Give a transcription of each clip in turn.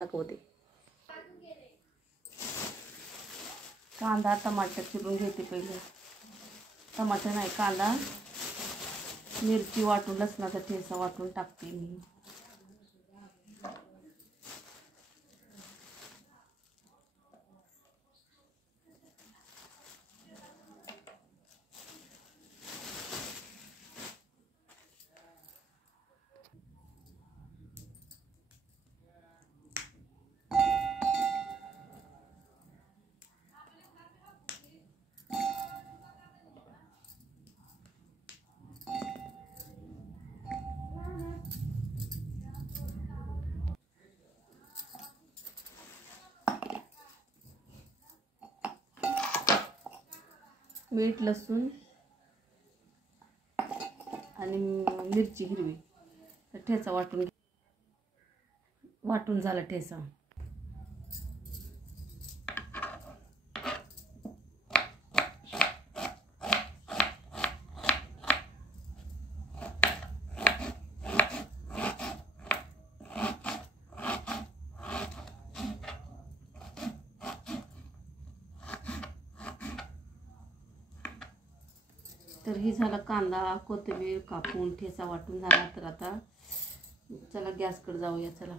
दाखवते. कांदा टमाटर चिरून घेते. पहिले टमाटर नाही, कांदा मिरची वाटून लसणाचा ठेचा वाटून टाकते मी. मीठ लसूण आणि मिरची हिरवी तर ठेचा वाटून झाला ठेचा. तर ही झाला कांदा कोथिंबीर कापून ठेचा वाटून झाला. तर आता चला गॅसकडे जाऊया. चला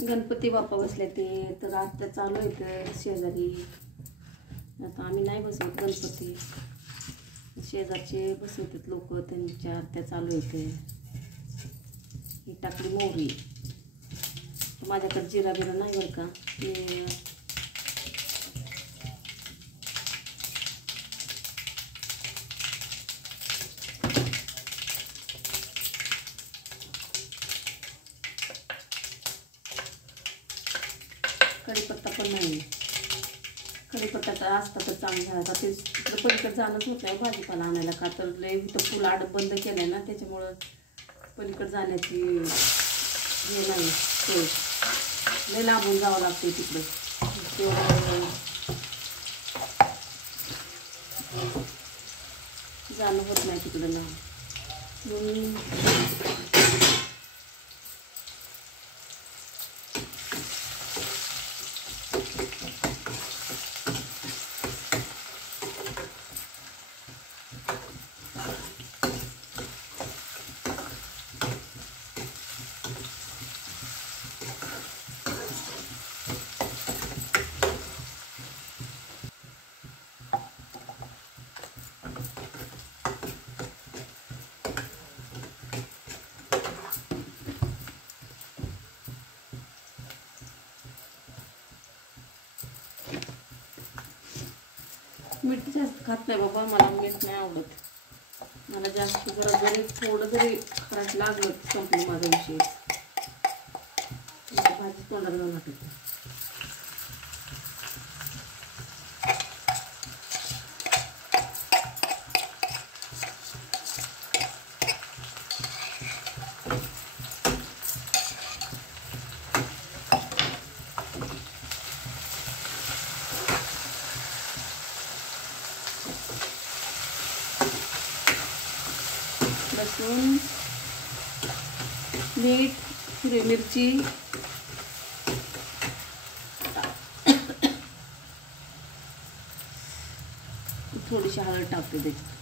गणपती बाप्पा बसले ते. तर आत्या चालू आहेत शेजारी. आता आम्ही नाही बसवत गणपती, शेजारचे बसवतात लोक, त्यांच्या आत्या चालू येते. ही टाकली मोहरी. माझ्याकडे जिरा बिरा नाही बरं का. ते कढीपत्ता पण नाही. कढीपत्ता असता तर चांगलं झाला. ते पलीकडे जाणंच होत नाही भाजीपाला आणायला का. तर लय इथं फुल आड बंद केलं आहे ना, त्याच्यामुळं पलीकडे जाण्याची हे नाही सोय. लय लांबून जावं लागते तिकडं. तेवढं जाणं होत नाही तिकडं ना. म्हणून मीठ जास्त खात नाही बाबा. मला मीठ नाही आवडत. मला जास्त जरा जरी थोडं जरी खराट लागलं संपली माझा विषय. भाजी तोंडाला जाऊन टाकते. लसूण मीठ हिरवी मिरची, थोडीशी हळद टाकते त्याच्यात.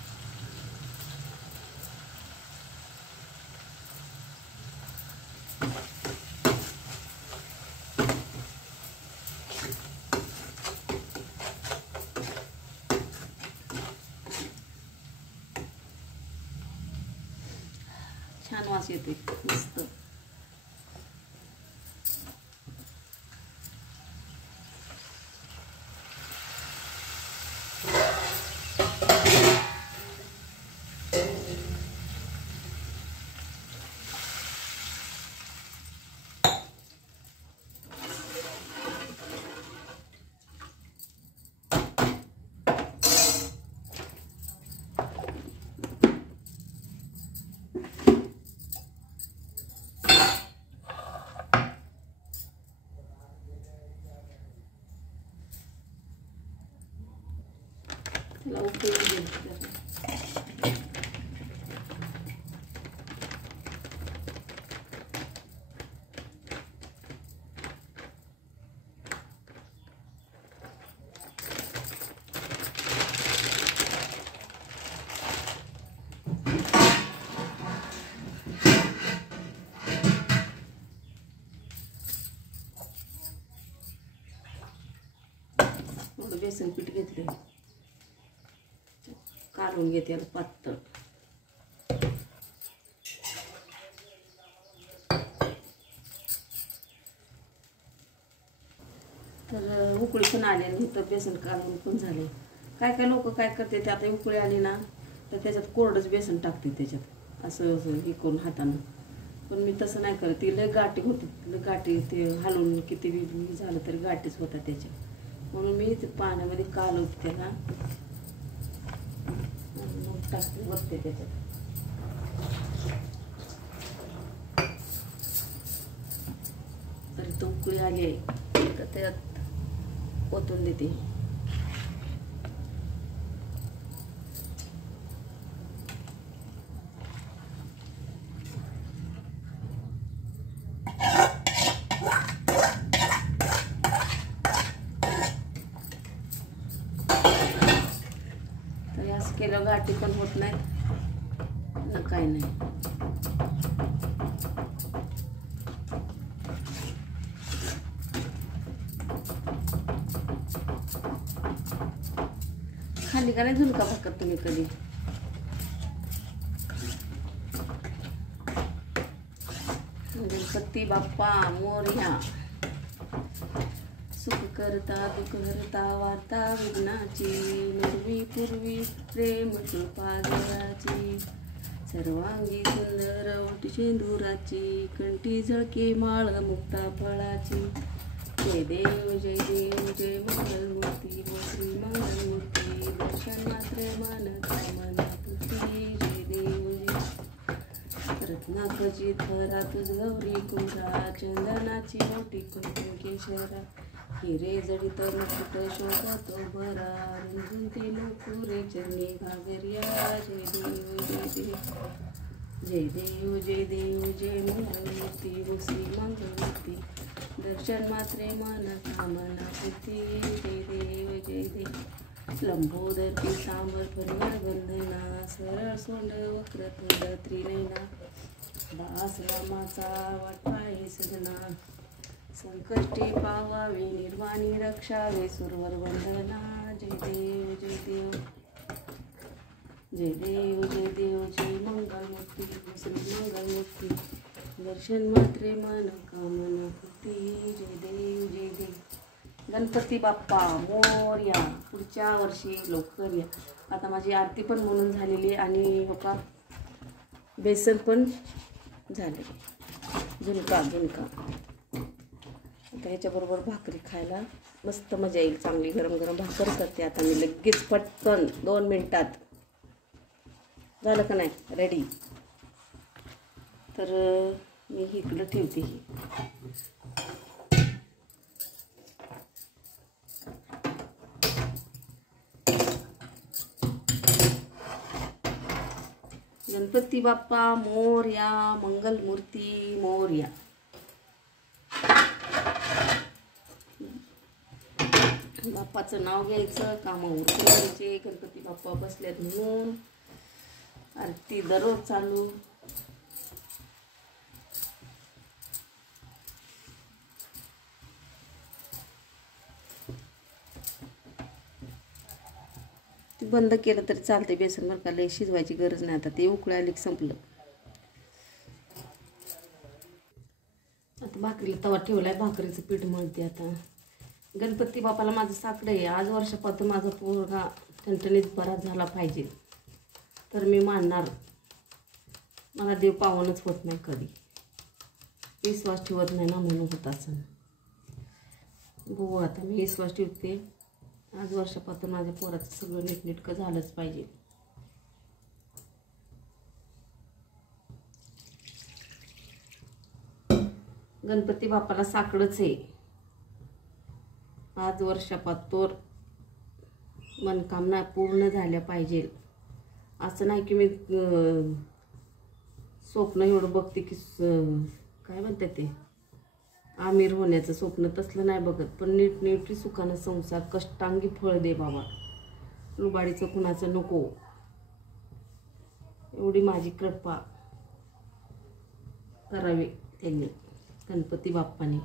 छान वास येते मस्त. त्याला उकळून घ्यायचं. बेसन पीठ घेतले, काढून घेते आता पातळ. तर उकळी पण आली होतं, बेसन काढून पण झाले. काय काय लोक काय करते ते आता उकळी आली ना तर त्याच्यात कोरडंच बेसन टाकते त्याच्यात असं हे करून हातानं. पण मी तसं नाही करत, ती लय गाठी होती, लय गाठी ते हलवून किती झालं तरी गाठीच होता त्याच्या. म्हणून मी ते पाण्यामध्ये कालवते त्याला, टाकते वरते त्याच्यात. तरी तो उकळी आली आहे तर त्यात ओतून देते. केलं गाठी पण होत नाहीत ना काही नाही. खाली का नाही झुणका भाकर तुम्ही कधी? गणपती बाप्पा मोरया. सुख करता दुःख हरता वार्ता विघ्नाची, पूर्वी पूर्वी प्रेम कृपा जयाची, सर्वांगी सुंदर ओटी शेंदुराची, कंठी झळके माळ मुक्ता फळाची. जय देव जय देव जय मंगलमूर्ती श्री मंगलमूर्ती, दर्शन मात्र मन कामनापूर्ती. जय देव जय. रत्नाकची थरा तुझ गौरी कुंभा, चंदनाची मोठी कुंकू केशरा, हिरे जडित मुकुट शोभतो भरा, रुंजून लोकुरे चरणी घागरिया. जय देव जय देव जय देव जय देव जय मंगलमूर्ती श्री मंगलमूर्ती, दर्शन मात्रे मन कामना पूर्ती. जय देव जय देव. लंबोदर पितांबर परिवार वंदना, सरळ सोंड वक्रतुंड त्रिनयना, दास रामाचा वाटपाये सदना, संकष्टी पावावे निर्वाणी रक्षावे सुरवर वंदना. जय देव जय देव जय देव जय देव जय मंगलमूर्ती श्री मंगलमूर्ती, दर्शन मात्रे मन कामना पूर्ती. जय देव जय देव. गणपती बाप्पा मोरया. पुढच्या वर्षी लवकर या. आता माझी आरती पण म्हणून झालेली आणि हो का बेसन पण झाले, झुणका झुणका. आता ह्याच्याबरोबर भाकरी खायला मस्त मजा येईल. चांगली गरम गरम भाकर करते आता मी लगेच पटकन 2 मिनिटात. झालं का नाही रेडी? तर मी इकडं ठेवते ही. गणपती बाप्पा मोरया, मंगलमूर्ती मोरया. बाप्पाचं नाव घ्यायचं, कामं उरकून घ्यायचे, गणपती बाप्पा बसल्यात म्हणून आरती दररोज चालू. ते बंद केलं तरी चालते बेसन, बरं का, लय शिजवायची गरज नाही. आता ते उकळी आली की संपलं. आता भाकरीला तवा ठेवलाय, भाकरीचं पीठ मळते. आता गणपती बाप्पाला माझं साकडं आहे. आज वर्षापासून माझा पोरगा ठणठणीत बरा झाला पाहिजे तर मी मानणार. मला देव पावनच होत नाही कधी, विश्वास ठेवत नाही ना म्हणून होत असं. बघू आता मी विश्वास ठेवते. आज वर्षापासून माझ्या पोराचं सगळं नीटनेटकं झालंच पाहिजे. गणपती बाप्पाला साकडंच आहे. आज वर्षापातोर मनकामना पूर्ण झाल्या पाहिजे. असं नाही की मी स्वप्न एवढं बघते की काय म्हणतात ते आमिर होण्याचं स्वप्न, तसलं नाही बघत. पण नीटनेटकी सुखानं संसार, कष्टांगी फळ दे बाबा, लुबाडीचं कुणाचं नको, एवढी माझी कृपा करावी त्यांनी, गणपती बाप्पाने.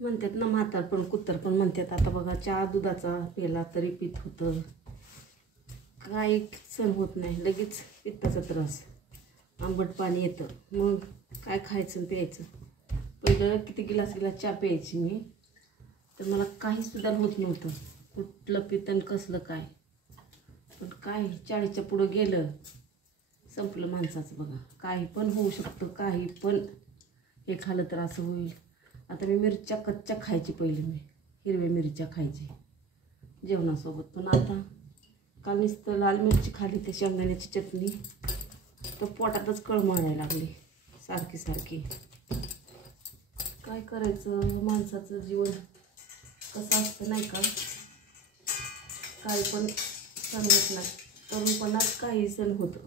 म्हणतात ना म्हातार पण कुत्तर पण म्हणतात. आता बघा, चहा दुधाचा पेला तरी पित होतं, काय सण होत नाही, लगेच पित्ताचा त्रास, आंबट पाणी येतं. मग काय खायचं प्यायचं. पहिलं किती गिलास चहा प्यायची मी, तर मला काही सुद्धा होत नव्हतं, कुठलं पित्तन कसलं काय. पण काय 40च्या पुढं गेलं संपलं माणसाचं. बघा, काही पण होऊ शकतं, काही पण हे खाल्लं तर असं होईल. आता मी मिरच्या कच्च्या खायची, पहिले मी हिरव्या मिरच्या खायची जेवणासोबत. पण आता काल नुसतं लाल मिरची खाली, ते शेंगदाण्याची चटणी, तर पोटातच कळ मारायला लागली सारखी सारखी. काय करायचं, माणसाचं जीवन कसं असतं नाही का. काही पण सण होत नाही, तरुणपणात काही सण होतं.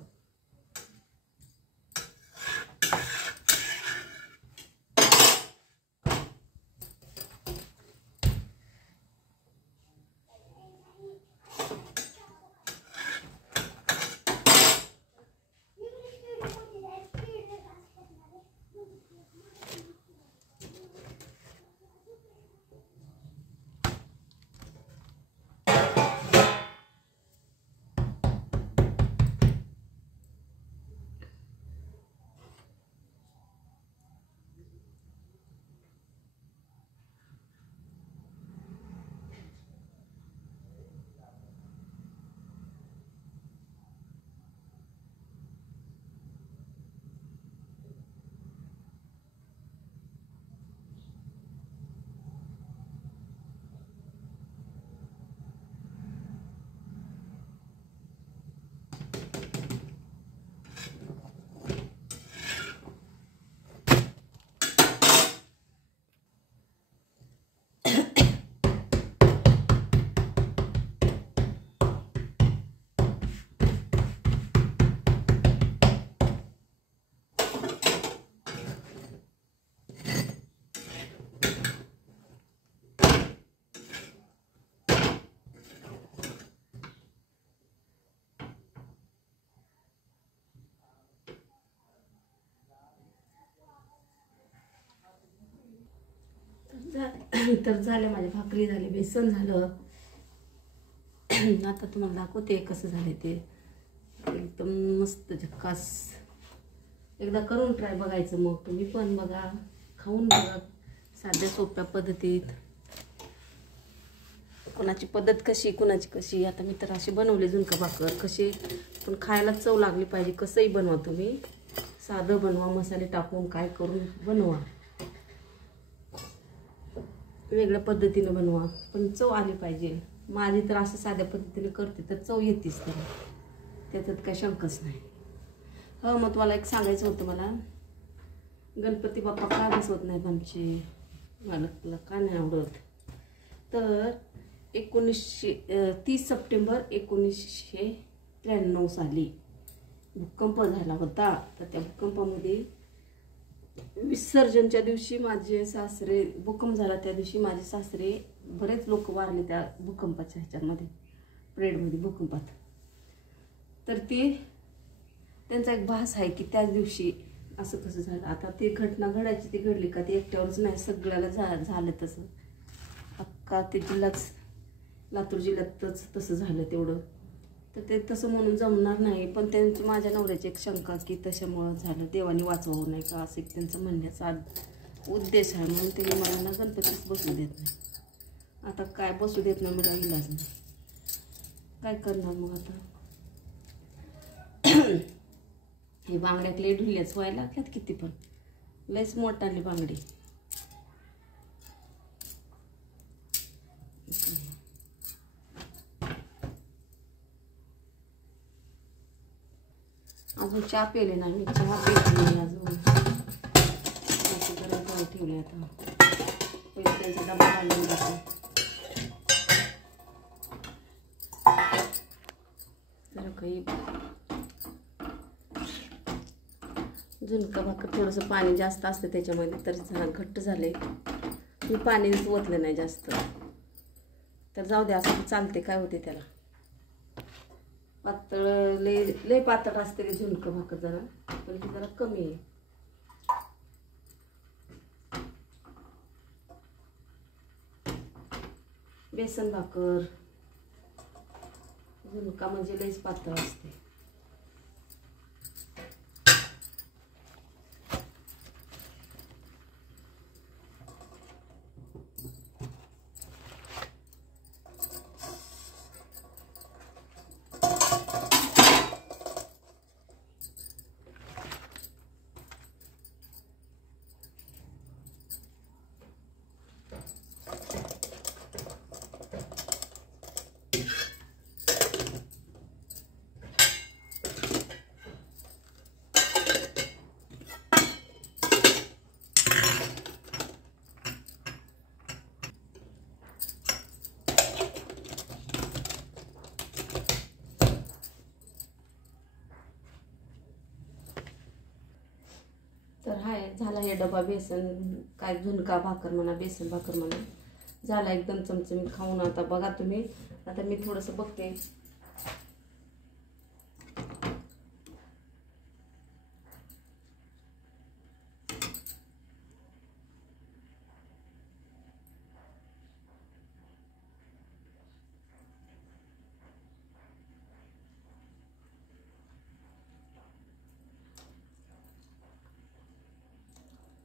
तर झालं, माझ्या भाकरी झाली, बेसन झालं. आता तुम्हाला दाखवते कसं झाले ते, एकदम मस्त झक्कास. एकदा करून ट्राय बघायचं, मग तुम्ही पण बघा, खाऊन बघा, साध्या सोप्या पद्धतीत. कोणाची पद्धत कशी, कोणाची कशी. आता मी तर अशी बनवले झुणका भाकर, कशी पण खायला चव लागली पाहिजे. कसंही बनवा तुम्ही, साधं बनवा, मसाले टाकून काय करून बनवा, वेगळ्या पद्धतीने बनवा, पण चव आली पाहिजे. माझी तर असं साध्या पद्धतीने करते तर चव येतेच, तर त्याच्यात काय शंकाच नाही. हो, मग तुम्हाला एक सांगायचं होतं मला, गणपती बाप्पा का बसवत नाहीत आमचे, मला तुला का नाही आवडत. तर 30 सप्टेंबर 1993 साली भूकंप झाला होता. तर त्या भूकंपामध्ये विसर्जनच्या दिवशी माझे सासरे, भूकंप झाला त्या दिवशी माझे सासरे बरेच लोक वारले त्या भूकंपाच्या ह्याच्यामध्ये, परेडमध्ये, भूकंपात. तर ते त्यांचा एक भास आहे की त्याच दिवशी असं कसं झालं. आता ती घटना घडायची ती घडली का, ती एकट्यावरच नाही, सगळ्याला झालं तसं. अख्खा ते जिल्हाच, लातूर जिल्ह्यातच तसं झालं तेवढं. तर ते तसं म्हणून जमणार नाही. पण त्यांची, माझ्या नवऱ्याची एक शंका की तशामुळं झालं, देवाने वाचवू नाही का, असं एक त्यांचं म्हणण्याचा उद्देश आहे. म्हणून ते मला ना गणपतीच बसू देत नाही. आता काय बसू देत नाही, मला इलाज नाही, काय करणार मग आता. हे बांगड्या लय ढुल्याच व्हायला लागल्यात, किती पण लयच मोठाली बांगडी. अजून चहा पेले नाही मी, चहा पेले नाही अजून. अशी गरम करून ठेवली. आता पहिले त्यांचा डबा घालून जातो. जरा काही झुणका भाकर थोडंसं पाणी जास्त असतं त्याच्यामध्ये, तर घट्ट झाले. मी पाणीच ओतलं नाही जास्त, तर जाऊ दे असं चालते, काय होते त्याला. पातळ, लय पातळ असते ते झुणका भाकर जरा, पण ती जरा कमी आहे. बेसन भाकर, झुणका म्हणजे लयच पातळ असते. तर हाय झाला हे डबा बेसन, काय झुणका भाकर म्हणा, बेसन भाकर म्हणा, झाला एकदम चमचमीत खाऊन. आता बघा तुम्ही, आता मी थोडंसं बघते.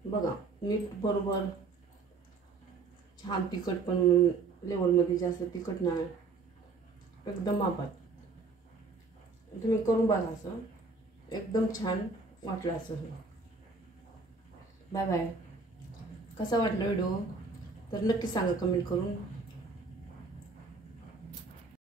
बघा, मीठ बरोबर, छान तिखट पण लेवलमध्ये, जास्त तिखट नाही, एकदम मापात. तुम्ही करून बघा, असं एकदम छान वाटलं असं. Bye bye. कसा वाटला व्हिडिओ तर नक्की सांगा कमेंट करून.